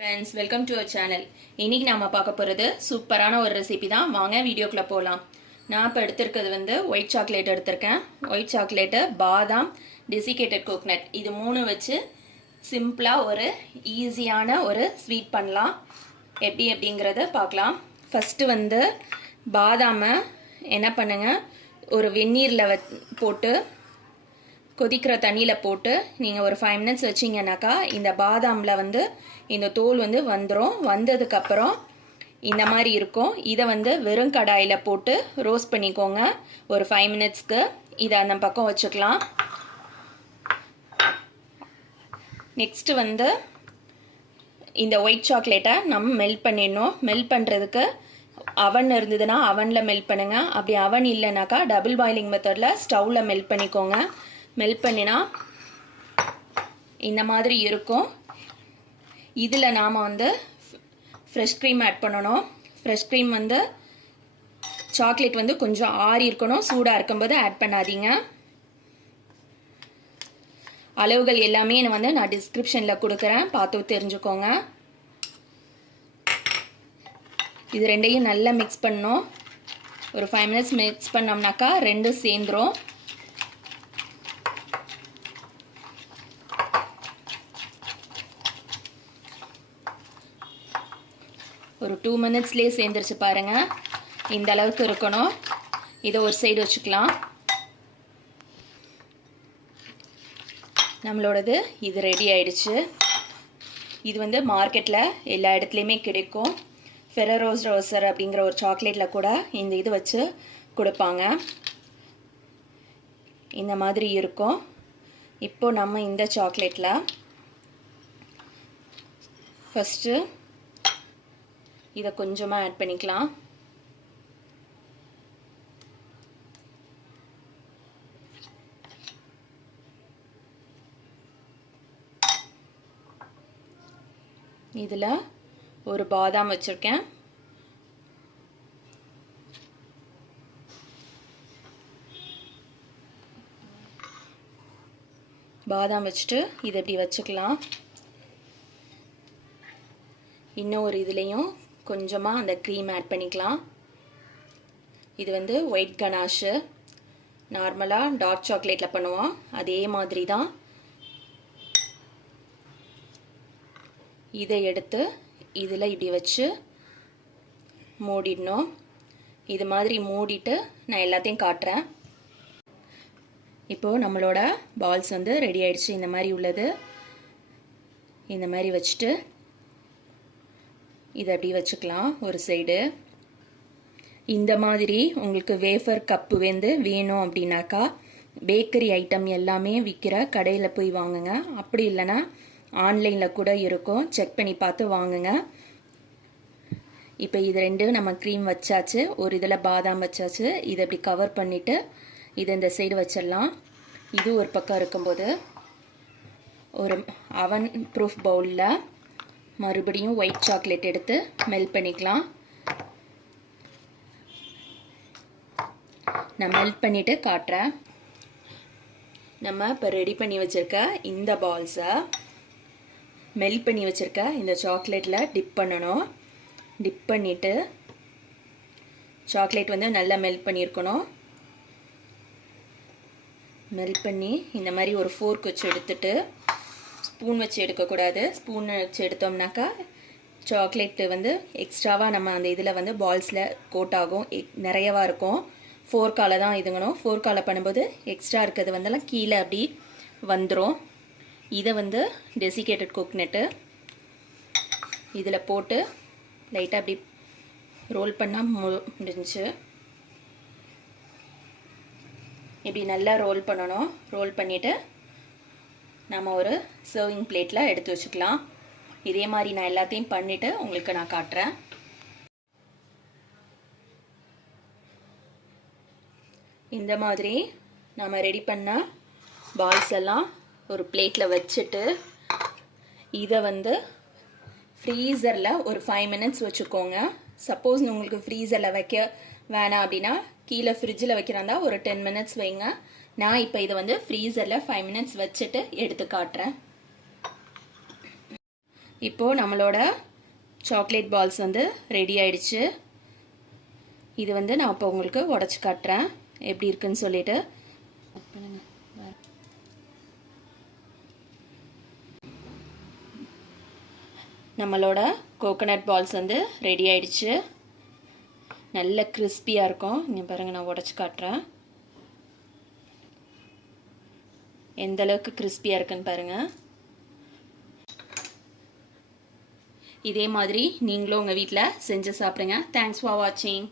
Friends, welcome to our channel. இன்னைக்கு நாம பார்க்க போகிறது சூப்பரான ஒரு ரெசிபி தான். வாங்க வீடியோக்குள்ளே போகலாம். நான் இப்போ எடுத்திருக்கிறது வந்து ஒயிட் சாக்லேட் எடுத்திருக்கேன். ஒயிட் சாக்லேட்டு, பாதாம், டெசிகேட்டட் கோகனட், இது மூணு வச்சு சிம்பிளாக ஒரு ஈஸியான ஒரு ஸ்வீட் பண்ணலாம். எப்படி அப்படிங்கிறத பார்க்கலாம். ஃபஸ்ட்டு வந்து பாதாமை என்ன பண்ணுங்க, ஒரு வெந்நீரில் போட்டு கொதிக்கிற தண்ணியில் போட்டு நீங்கள் ஒரு 5 minutes வச்சிங்கனாக்கா இந்த பாதாமில் வந்து இந்த தோல் வந்து வந்துடும். வந்ததுக்கப்புறம் இந்த மாதிரி இருக்கும். இதை வந்து வெறும் கடாயில் போட்டு ரோஸ்ட் பண்ணிக்கோங்க ஒரு 5 minutesக்கு. இதை அந்த பக்கம் வச்சுக்கலாம். நெக்ஸ்ட்டு வந்து இந்த ஒயிட் சாக்லேட்டை நம்ம மெல்ட் பண்ணிடணும். மெல்ட் பண்ணுறதுக்கு அவன் இருந்ததுன்னா அவனில் மெல்ட் பண்ணுங்கள். அப்படி அவன் இல்லைனாக்கா டபுள் பாயிலிங் மெத்தடில் ஸ்டவ்வில் மெல்ட் பண்ணிக்கோங்க. மெல்ட் பண்ணினா இந்த மாதிரி இருக்கும். இதில் நாம் வந்து ஃப்ரெஷ் க்ரீம் ஆட் பண்ணணும். ஃப்ரெஷ் க்ரீம் வந்து சாக்லேட் வந்து கொஞ்சம் ஆறி இருக்கணும். சூடாக இருக்கும்போது ஆட் பண்ணாதீங்க. அளவுகள் எல்லாமே வந்து நான் டிஸ்கிரிப்ஷனில் கொடுக்குறேன், பார்த்து தெரிஞ்சுக்கோங்க. இது ரெண்டையும் நல்லா மிக்ஸ் பண்ணணும். ஒரு 5 minutes மிக்ஸ் பண்ணோம்னாக்கா ரெண்டும் சேர்ந்துடும். ஒரு 2 minutesலேயே சேர்ந்துருச்சு பாருங்கள். இந்த அளவுக்கு இருக்கணும். இதை ஒரு சைடு வச்சுக்கலாம். நம்மளோடது இது ரெடி ஆயிடுச்சு. இது வந்து மார்க்கெட்டில் எல்லா இடத்துலையுமே கிடைக்கும். ஃபெரரோஸ் ரோசர் அப்படிங்கிற ஒரு சாக்லேட்டில் கூட இந்த இது வச்சு கொடுப்பாங்க. இந்த மாதிரி இருக்கும். இப்போ நம்ம இந்த சாக்லேட்டில் ஃபஸ்ட்டு இதை கொஞ்சமாக ஆட் பண்ணிக்கலாம். இதில் ஒரு பாதாம் வச்சுருக்கேன். பாதாம் வச்சுட்டு இதை இப்படி வச்சுக்கலாம். இன்னும் ஒரு இதுலேயும் கொஞ்சமாக அந்த க்ரீம் ஆட் பண்ணிக்கலாம். இது வந்து ஒயிட் கனாஷு. நார்மலாக டார்க் சாக்லேட்டில் பண்ணுவோம், அதே மாதிரி தான். இதை எடுத்து இதில் இப்படி வச்சு மூடிடணும். இது மாதிரி மூடிட்டு நான் எல்லாத்தையும் காட்டுறேன். இப்போது நம்மளோட பால்ஸ் வந்து ரெடி ஆயிடுச்சு. இந்த மாதிரி உள்ளது இந்த மாதிரி வச்சுட்டு இதை அப்படி வச்சுக்கலாம் ஒரு சைடு. இந்த மாதிரி உங்களுக்கு வேஃபர் கப்பு வேணும் அப்படின்னாக்கா பேக்கரி ஐட்டம் எல்லாமே விற்கிற கடையில் போய் வாங்குங்க. அப்படி இல்லைன்னா ஆன்லைனில் கூட இருக்கும், செக் பண்ணி பார்த்து வாங்குங்க. இப்போ இது ரெண்டும் நம்ம க்ரீம் வச்சாச்சு, ஒரு இதில் பாதாம் வச்சாச்சு. இதை அப்படி கவர் பண்ணிவிட்டு இதை இந்த சைடு வச்சிடலாம். இது ஒரு பக்கம் இருக்கும்போது ஒரு அவன் ப்ரூஃப் பவுலில் மறுபடியும் ஒயிட் சாக்லேட் எடுத்து மெல்ட் பண்ணிக்கலாம். நான் மெல்ட் பண்ணிவிட்டு காட்டுறேன். நம்ம இப்போ ரெடி பண்ணி வச்சுருக்க இந்த பால்ஸை மெல்ட் பண்ணி வச்சுருக்க இந்த சாக்லேட்டில் டிப் பண்ணணும். டிப் பண்ணிவிட்டு சாக்லேட் வந்து நல்லா மெல்ட் பண்ணியிருக்கணும். மெல்ட் பண்ணி இந்த மாதிரி ஒரு ஃபோர்க் வச்சு எடுத்துட்டு, ஸ்பூன் வச்சு எடுக்கக்கூடாது. ஸ்பூன் வச்சு எடுத்தோம்னாக்கா சாக்லேட்டு வந்து எக்ஸ்ட்ராவாக நம்ம அந்த இதில் வந்து பால்ஸில் கோட் ஆகும், நிறையவா இருக்கும். ஃபோர்க்கால் தான் இதுங்கணும். ஃபோர்க்கால் பண்ணும்போது எக்ஸ்ட்ரா இருக்கிறது வந்தெல்லாம் கீழே அப்படி வந்துடும். இதை வந்து டெசிகேட்டட் கோகனட்டு இதில் போட்டு லைட்டாக அப்படி ரோல் பண்ணால் முடிஞ்சிச்சு. இப்படி நல்லா ரோல் பண்ணணும். ரோல் பண்ணிவிட்டு நம்ம ஒரு சர்விங் பிளேட்டில் எடுத்து வச்சுக்கலாம். இதே மாதிரி நான் எல்லாத்தையும் பண்ணிவிட்டு உங்களுக்கு நான் காட்டுறேன். இந்த மாதிரி நம்ம ரெடி பண்ண பால்ஸ் எல்லாம் ஒரு பிளேட்டில் வச்சுட்டு இதை வந்து ஃப்ரீசரில் ஒரு 5 minutes வச்சுக்கோங்க. சப்போஸ் உங்களுக்கு ஃப்ரீசரில் வைக்க வேணாம் அப்படின்னா கீழே ஃப்ரிட்ஜில் வைக்கிறாந்தா ஒரு 10 minutes வைங்க. நான் இப்போ இதை வந்து ஃப்ரீசரில் 5 minutes வச்சுட்டு எடுத்து காட்டுறேன். இப்போது நம்மளோட சாக்லேட் பால்ஸ் வந்து ரெடி ஆயிடுச்சு. இது வந்து நான் இப்போ உங்களுக்கு உடச்சி காட்டுறேன் எப்படி இருக்குன்னு சொல்லிட்டு. நம்மளோட கோகோனட் பால்ஸ் வந்து ரெடி ஆயிடுச்சு. நல்ல கிறிஸ்பியாக இருக்கும். இங்கே பாருங்கள், நான் உடச்சி காட்டுறேன் எந்த அளவுக்கு கிறிஸ்பியாக இருக்குன்னு பாருங்கள். இதே மாதிரி நீங்களும் உங்கள் வீட்டில் செஞ்சு சாப்பிடுங்க. தேங்க்ஸ் ஃபார் வாட்சிங்.